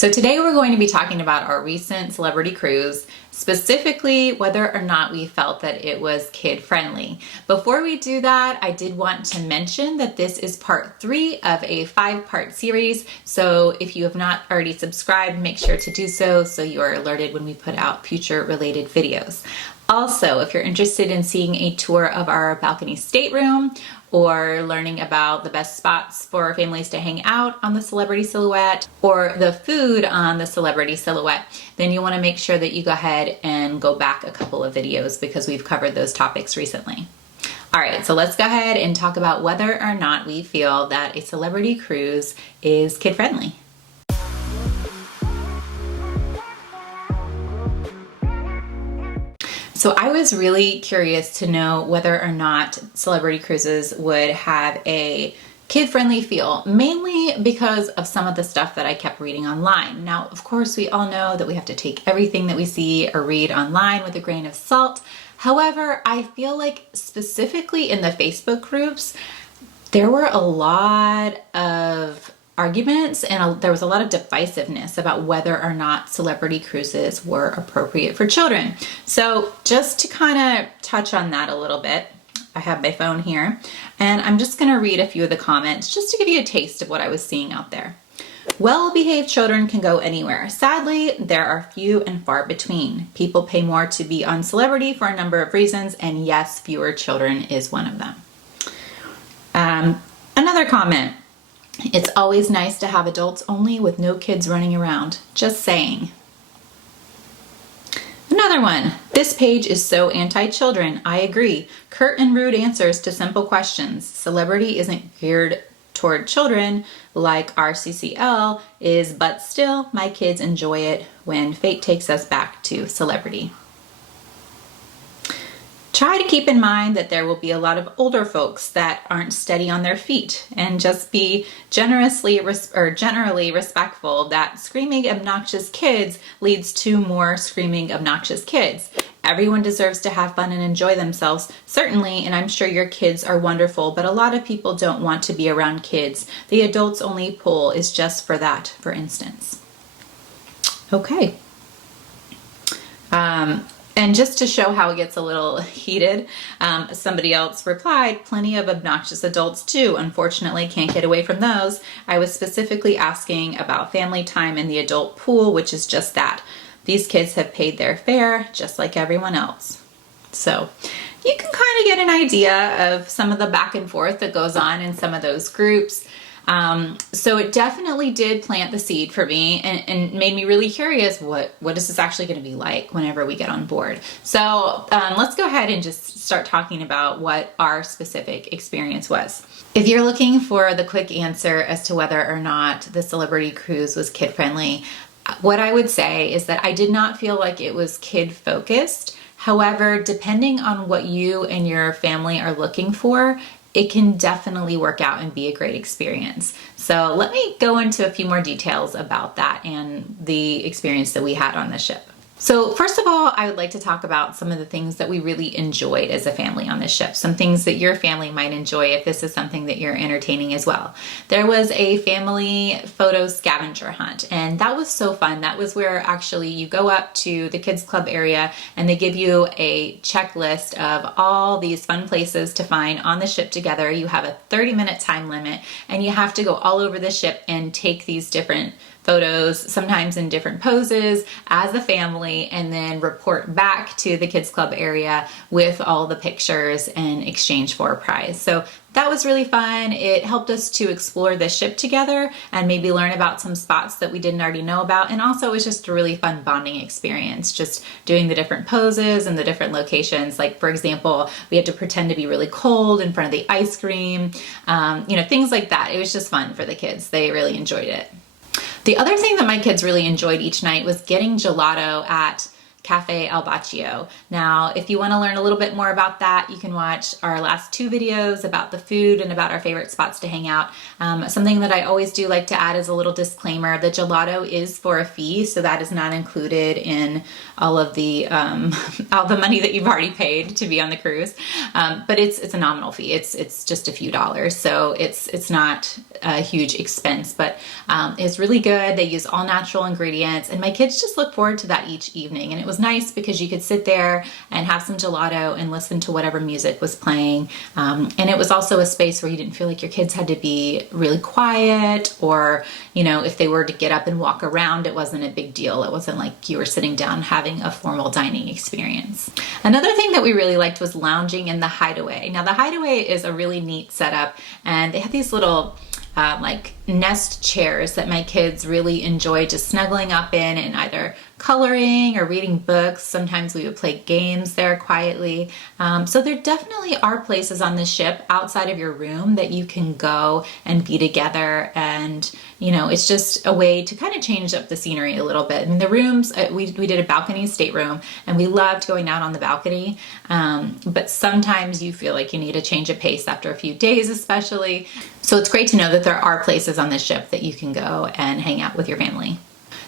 So today we're going to be talking about our recent celebrity cruise, specifically whether or not we felt that it was kid friendly. Before we do that, I did want to mention that this is part 3 of a 5-part series. So if you have not already subscribed, make sure to do so you are alerted when we put out future related videos. Also, if you're interested in seeing a tour of our balcony stateroom or learning about the best spots for families to hang out on the Celebrity Silhouette or the food on the Celebrity Silhouette, then you want to make sure that you go ahead and go back a couple of videos because we've covered those topics recently. All right, so let's go ahead and talk about whether or not we feel that a celebrity cruise is kid-friendly. So I was really curious to know whether or not celebrity cruises would have a kid-friendly feel, mainly because of some of the stuff that I kept reading online. Now, of course, we all know that we have to take everything that we see or read online with a grain of salt. However, I feel like specifically in the Facebook groups, there were a lot of arguments and there was a lot of divisiveness about whether or not celebrity cruises were appropriate for children. So just to kind of touch on that a little bit, I have my phone here and I'm just going to read a few of the comments just to give you a taste of what I was seeing out there. Well-behaved children can go anywhere. Sadly, there are few and far between. People pay more to be on Celebrity for a number of reasons, and yes, fewer children is one of them. Another comment. It's always nice to have adults only with no kids running around. Just saying. Another one. This page is so anti-children. I agree. Curt and rude answers to simple questions. Celebrity isn't geared toward children like RCCL is, but still, my kids enjoy it when fate takes us back to Celebrity. Try to keep in mind that there will be a lot of older folks that aren't steady on their feet, and just be generally respectful that screaming obnoxious kids leads to more screaming obnoxious kids. Everyone deserves to have fun and enjoy themselves, certainly, and I'm sure your kids are wonderful, but a lot of people don't want to be around kids. The adults only pool is just for that, for instance. Okay. And just to show how it gets a little heated, somebody else replied, plenty of obnoxious adults too. Unfortunately, can't get away from those. I was specifically asking about family time in the adult pool, which is just that. These kids have paid their fare just like everyone else. So you can kind of get an idea of some of the back and forth that goes on in some of those groups. So it definitely did plant the seed for me and made me really curious, what is this actually going to be like whenever we get on board? So let's go ahead and just start talking about what our specific experience was. If you're looking for the quick answer as to whether or not the Celebrity Cruise was kid-friendly, what I would say is that I did not feel like it was kid-focused. However, depending on what you and your family are looking for, it can definitely work out and be a great experience. So let me go into a few more details about that and the experience that we had on the ship. So first of all, I would like to talk about some of the things that we really enjoyed as a family on this ship. Some things that your family might enjoy if this is something that you're entertaining as well. There was a family photo scavenger hunt, and that was so fun. That was where actually you go up to the kids club area and they give you a checklist of all these fun places to find on the ship together. You have a 30-minute time limit and you have to go all over the ship and take these different photos, sometimes in different poses as a family, and then report back to the kids club area with all the pictures in exchange for a prize. So that was really fun. It helped us to explore the ship together and maybe learn about some spots that we didn't already know about. And also it was just a really fun bonding experience, just doing the different poses and the different locations. Like for example, we had to pretend to be really cold in front of the ice cream, things like that. It was just fun for the kids. They really enjoyed it. The other thing that my kids really enjoyed each night was getting gelato at Cafe Al Baccio. Now, if you want to learn a little bit more about that, you can watch our last 2 videos about the food and about our favorite spots to hang out. Something that I always do like to add is a little disclaimer. The gelato is for a fee, so that is not included in all of the all the money that you've already paid to be on the cruise. But it's a nominal fee. It's just a few dollars, so it's not a huge expense, but it's really good. They use all natural ingredients, and my kids just look forward to that each evening. And it was nice because you could sit there and have some gelato and listen to whatever music was playing. And it was also a space where you didn't feel like your kids had to be really quiet, or, you know, if they were to get up and walk around, it wasn't a big deal. It wasn't like you were sitting down having a formal dining experience. Another thing that we really liked was lounging in the Hideaway. Now, the Hideaway is a really neat setup, and they have these little like nest chairs that my kids really enjoy just snuggling up in and either coloring or reading books. Sometimes we would play games there quietly. So there definitely are places on the ship outside of your room that you can go and be together, and you know, it's just a way to kind of change up the scenery a little bit. And the rooms, we did a balcony stateroom, and we loved going out on the balcony, but sometimes you feel like you need a change of pace after a few days especially. So it's great to know that there are places on the ship that you can go and hang out with your family.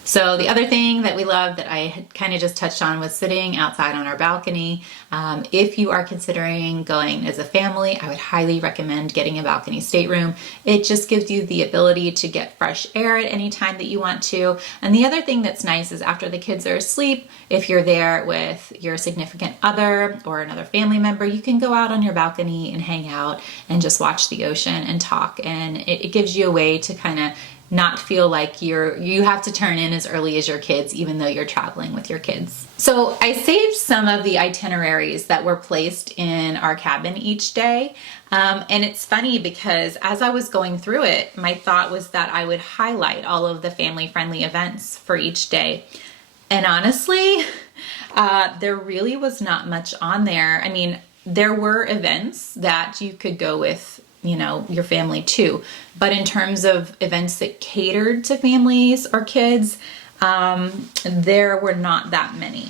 So the other thing that we loved that I had kind of just touched on was sitting outside on our balcony. If you are considering going as a family, I would highly recommend getting a balcony stateroom. It just gives you the ability to get fresh air at any time that you want to. And the other thing that's nice is after the kids are asleep, if you're there with your significant other or another family member, you can go out on your balcony and hang out and just watch the ocean and talk. And it gives you a way to kind of not feel like you have to turn in as early as your kids, even though you're traveling with your kids. So I saved some of the itineraries that were placed in our cabin each day. And it's funny because as I was going through it, my thought was that I would highlight all of the family-friendly events for each day. And honestly, there really was not much on there. I mean, there were events that you could go with, you know, your family too. But in terms of events that catered to families or kids, there were not that many.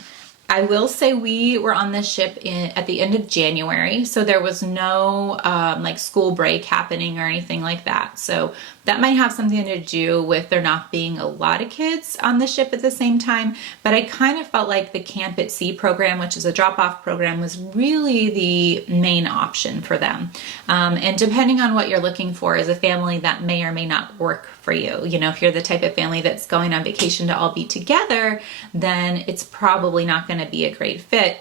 I will say we were on the ship at the end of January, so there was no like school break happening or anything like that. So that might have something to do with there not being a lot of kids on the ship at the same time. But I kind of felt like the Camp at Sea program, which is a drop-off program, was really the main option for them. And depending on what you're looking for as a family, that may or may not work for you. You know, if you're the type of family that's going on vacation to all be together, then it's probably not going to be a great fit.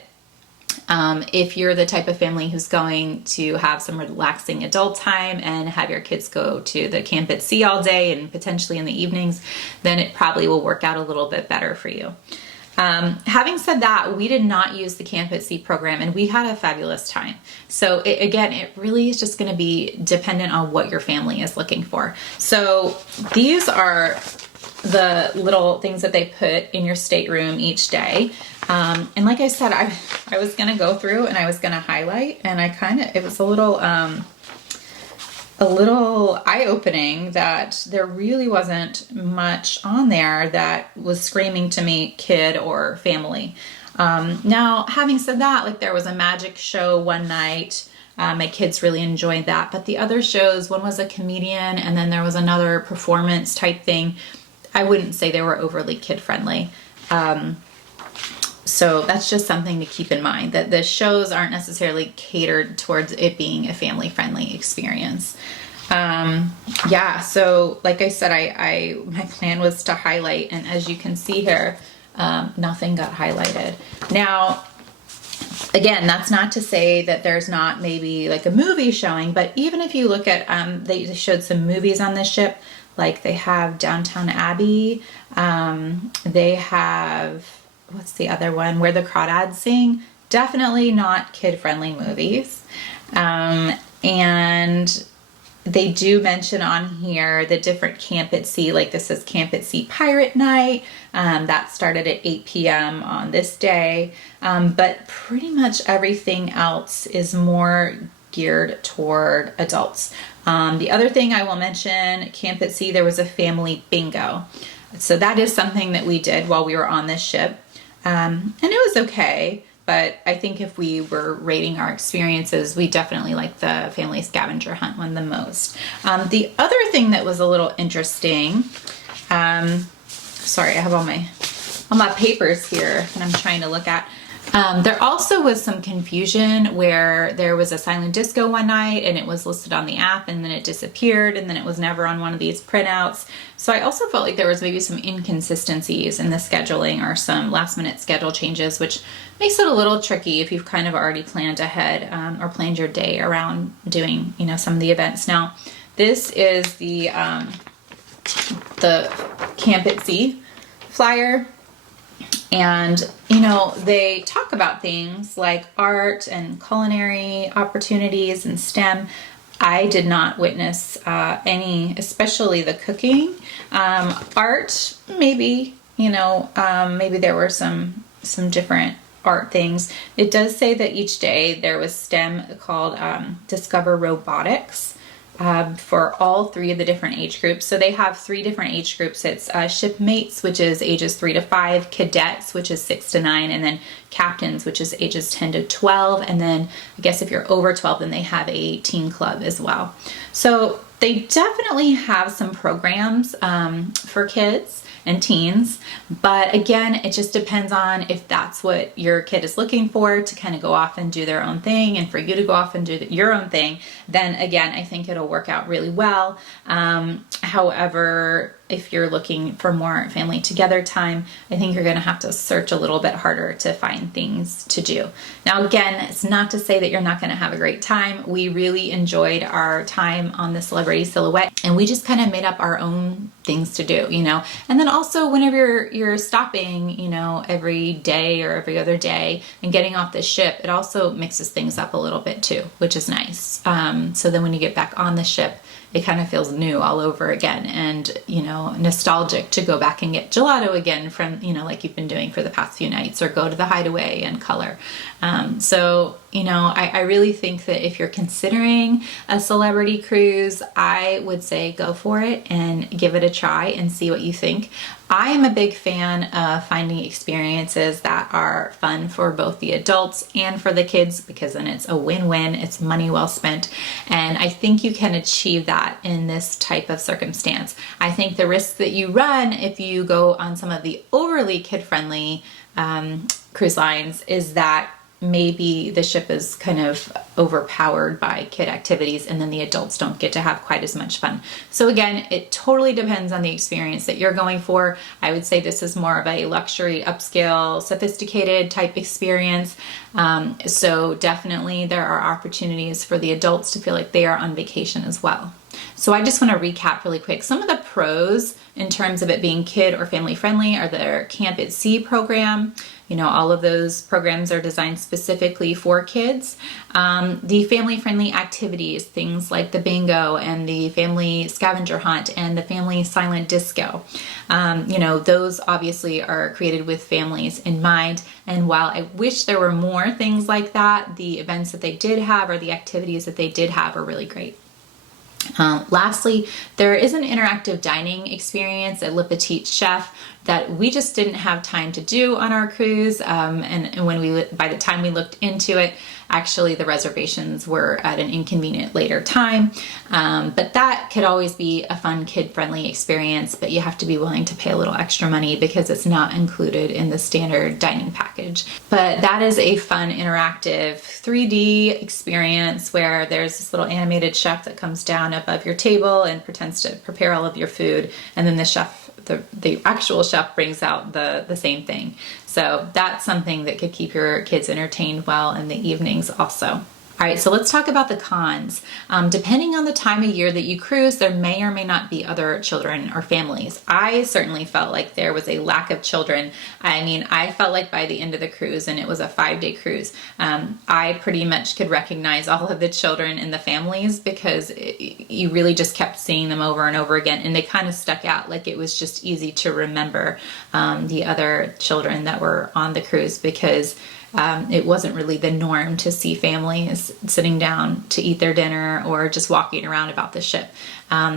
If you're the type of family who's going to have some relaxing adult time and have your kids go to the Camp at Sea all day and potentially in the evenings, then it probably will work out a little bit better for you. Having said that, we did not use the Camp at Sea program, and we had a fabulous time. So again, it really is just going to be dependent on what your family is looking for. So these are the little things that they put in your stateroom each day. And like I said, I was going to go through and I was going to highlight, and it was a little eye-opening that there really wasn't much on there that was screaming to me kid or family. Now, having said that, like there was a magic show one night. My kids really enjoyed that. But the other shows, one was a comedian and then there was another performance type thing. I wouldn't say they were overly kid-friendly. So that's just something to keep in mind, that the shows aren't necessarily catered towards it being a family-friendly experience. Yeah, so like I said, my plan was to highlight, and as you can see here, nothing got highlighted. Now, again, that's not to say that there's not maybe like a movie showing, but even if you look at, they showed some movies on this ship, like they have Downton Abbey, they have, what's the other one, Where the Crawdads Sing. Definitely not kid-friendly movies. And they do mention on here the different Camp at Sea, like this is Camp at Sea Pirate Night. That started at 8 p.m. on this day. But pretty much everything else is more geared toward adults. The other thing I will mention, Camp at Sea, there was a family bingo. So that is something that we did while we were on this ship. And it was okay. But I think if we were rating our experiences, we definitely like the family scavenger hunt one the most. The other thing that was a little interesting, sorry, I have all my papers here that I'm trying to look at. There also was some confusion where there was a silent disco one night and it was listed on the app and then it disappeared and then it was never on one of these printouts. So I also felt like there was maybe some inconsistencies in the scheduling or some last minute schedule changes, which makes it a little tricky if you've kind of already planned ahead or planned your day around doing, some of the events. Now, this is the Camp at Sea flyer. And, they talk about things like art and culinary opportunities and STEM. I did not witness any, especially the cooking. Art, maybe, maybe there were some different art things. It does say that each day there was STEM called Discover Robotics. For all 3 of the different age groups. So they have 3 different age groups. It's shipmates, which is ages 3 to 5, cadets, which is 6 to 9, and then captains, which is ages 10 to 12. And then I guess if you're over 12, then they have a teen club as well. So they definitely have some programs for kids and teens, but again, it just depends on if that's what your kid is looking for, to kind of go off and do their own thing, and for you to go off and do your own thing. Then again, I think it'll work out really well. However, if you're looking for more family together time, I think you're going to have to search a little bit harder to find things to do. Now, again, it's not to say that you're not going to have a great time. We really enjoyed our time on the Celebrity Silhouette, and we just kind of made up our own things to do, And then also whenever you're stopping, every day or every other day and getting off the ship, it also mixes things up a little bit too, which is nice. So then when you get back on the ship, it kind of feels new all over again and, nostalgic to go back and get gelato again from, like you've been doing for the past few nights, or go to the Hideaway and color. I really think that if you're considering a celebrity cruise, I would say go for it and give it a try and see what you think. I am a big fan of finding experiences that are fun for both the adults and for the kids, because then it's a win-win, it's money well spent. And I think you can achieve that in this type of circumstance. I think the risk that you run if you go on some of the overly kid-friendly cruise lines is that maybe the ship is kind of overpowered by kid activities and then the adults don't get to have quite as much fun. So again, it totally depends on the experience that you're going for. I would say this is more of a luxury, upscale, sophisticated type experience. So definitely there are opportunities for the adults to feel like they are on vacation as well. So I just want to recap really quick. Some of the pros in terms of it being kid or family friendly are their Camp at Sea program. All of those programs are designed specifically for kids. The family friendly activities, things like the bingo and the family scavenger hunt and the family silent disco. Those obviously are created with families in mind. And while I wish there were more things like that, the events that they did have or the activities that they did have are really great. Lastly, there is an interactive dining experience at Le Petit Chef that we just didn't have time to do on our cruise. And by the time we looked into it, actually the reservations were at an inconvenient later time. But that could always be a fun kid-friendly experience, but you have to be willing to pay a little extra money because it's not included in the standard dining package. But that is a fun interactive 3D experience where there's this little animated chef that comes down above your table and pretends to prepare all of your food, and then the actual chef brings out the same thing. So that's something that could keep your kids entertained well in the evenings also. All right, so let's talk about the cons. Depending on the time of year that you cruise, there may or may not be other children or families. I certainly felt like there was a lack of children. I mean, I felt like by the end of the cruise, and it was a 5-day cruise, I pretty much could recognize all of the children and the families because you really just kept seeing them over and over again, and they kind of stuck out. Like it was just easy to remember the other children that were on the cruise because it wasn't really the norm to see families sitting down to eat their dinner or just walking around about the ship.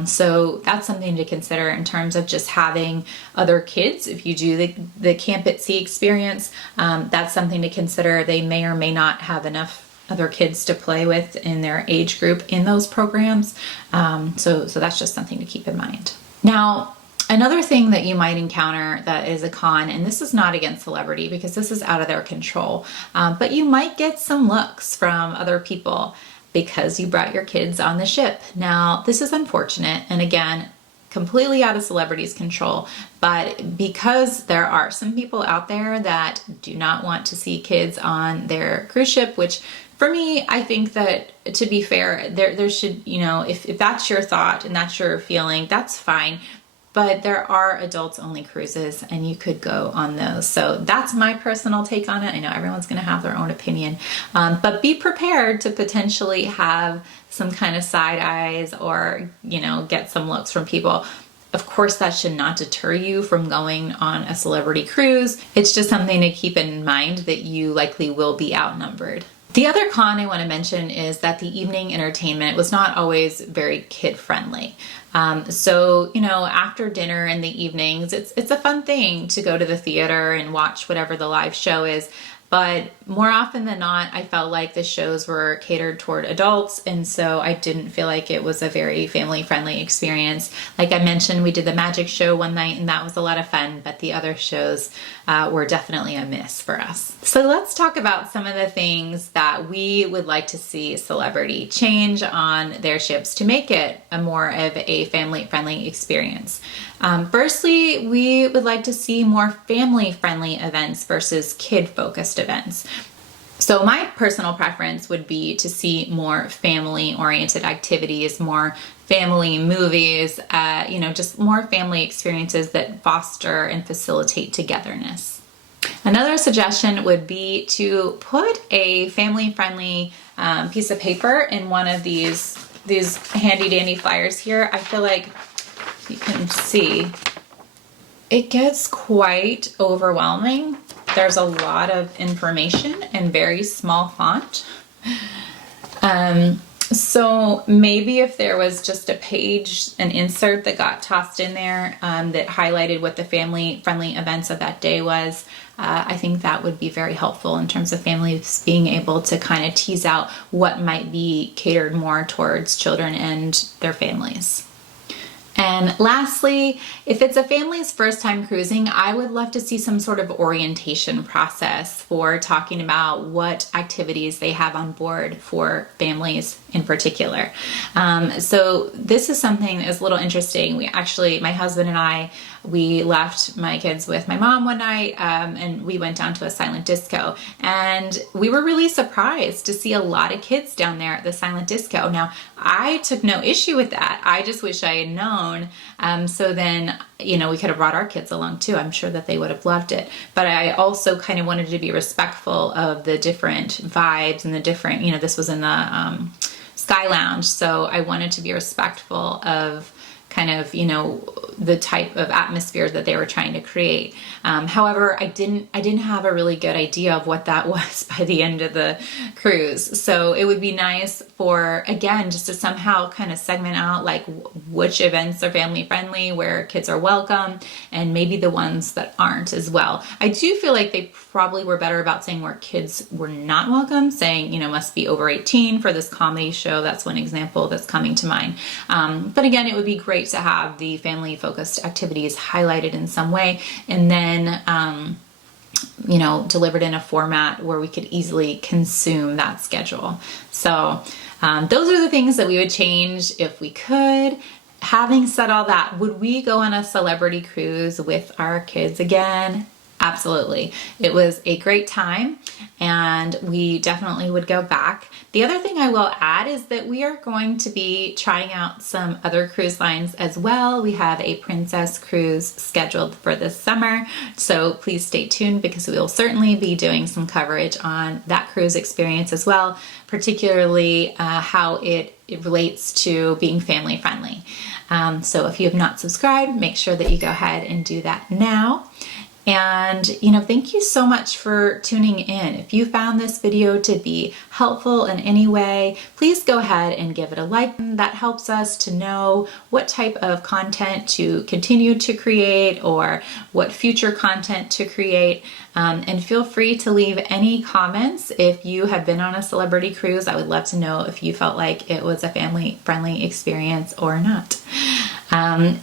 So that's something to consider in terms of just having other kids. If you do the Camp at Sea experience, that's something to consider. They may or may not have enough other kids to play with in their age group in those programs. So that's just something to keep in mind. Now, another thing that you might encounter that is a con, and this is not against celebrity because this is out of their control, but you might get some looks from other people because you brought your kids on the ship. Now, this is unfortunate, and again, completely out of celebrities' control, but because there are some people out there that do not want to see kids on their cruise ship, which for me, I think that, to be fair, there should, if that's your thought and that's your feeling, that's fine. But there are adults only cruises and you could go on those. So that's my personal take on it. I know everyone's going to have their own opinion, but be prepared to potentially have some kind of side eyes or, get some looks from people. Of course, that should not deter you from going on a celebrity cruise. It's just something to keep in mind that you likely will be outnumbered. The other con I want to mention is that the evening entertainment was not always very kid-friendly. So, after dinner in the evenings, it's a fun thing to go to the theater and watch whatever the live show is. But more often than not, I felt like the shows were catered toward adults, and so I didn't feel like it was a very family-friendly experience. Like I mentioned, we did the magic show one night, and that was a lot of fun, but the other shows were definitely a miss for us. So let's talk about some of the things that we would like to see celebrity change on their ships to make it a more of a family-friendly experience. Firstly, we would like to see more family-friendly events versus kid-focused events. So my personal preference would be to see more family-oriented activities, more family movies, just more family experiences that foster and facilitate togetherness. Another suggestion would be to put a family-friendly piece of paper in one of these handy-dandy flyers here. I feel like you can see it gets quite overwhelming. There's a lot of information in very small font. So maybe if there was just a page, an insert that got tossed in there that highlighted what the family-friendly events of that day was, I think that would be very helpful in terms of families being able to kind of tease out what might be catered more towards children and their families. And lastly, if it's a family's first time cruising, I would love to see some sort of orientation process for talking about what activities they have on board for families in particular. So this is something that is a little interesting. My husband and I, we left my kids with my mom one night and we went down to a silent disco, and we were really surprised to see a lot of kids down there at the silent disco. Now, I took no issue with that. I just wish I had known. So then, we could have brought our kids along too. I'm sure that they would have loved it. But I also kind of wanted to be respectful of the different vibes and the different, this was in the Sky Lounge. So I wanted to be respectful of kind of, the type of atmosphere that they were trying to create. However, I didn't have a really good idea of what that was by the end of the cruise. So it would be nice for, again, just to somehow kind of segment out like which events are family friendly, where kids are welcome, and maybe the ones that aren't as well. I do feel like they probably were better about saying where kids were not welcome, saying, must be over 18 for this comedy show. That's one example that's coming to mind. But again, it would be great to have the family focused activities highlighted in some way, and then delivered in a format where we could easily consume that schedule. So those are the things that we would change if we could. Having said all that, would we go on a celebrity cruise with our kids again? Absolutely. It was a great time and we definitely would go back. The other thing I will add is that we are going to be trying out some other cruise lines as well. We have a Princess cruise scheduled for this summer, so please stay tuned because we will certainly be doing some coverage on that cruise experience as well, particularly how it relates to being family friendly. So if you have not subscribed, make sure that you go ahead and do that now. And, thank you so much for tuning in. If you found this video to be helpful in any way, please go ahead and give it a like. That helps us to know what type of content to continue to create or what future content to create. And feel free to leave any comments if you have been on a celebrity cruise. I would love to know if you felt like it was a family-friendly experience or not.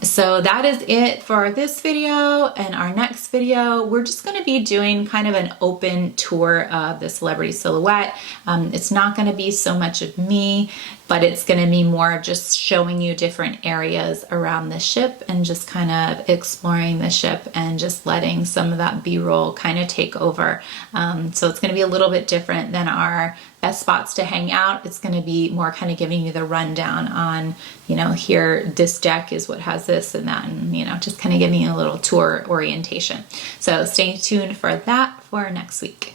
So that is it for this video. And our next video, we're just going to be doing kind of an open tour of the Celebrity Silhouette. It's not going to be so much of me, but it's going to be more of just showing you different areas around the ship and just kind of exploring the ship and just letting some of that B-roll kind of take over. So it's going to be a little bit different than our best spots to hang out. It's going to be more kind of giving you the rundown on, here, this deck is what has this and that, and, just kind of giving you a little tour orientation. So stay tuned for that for next week.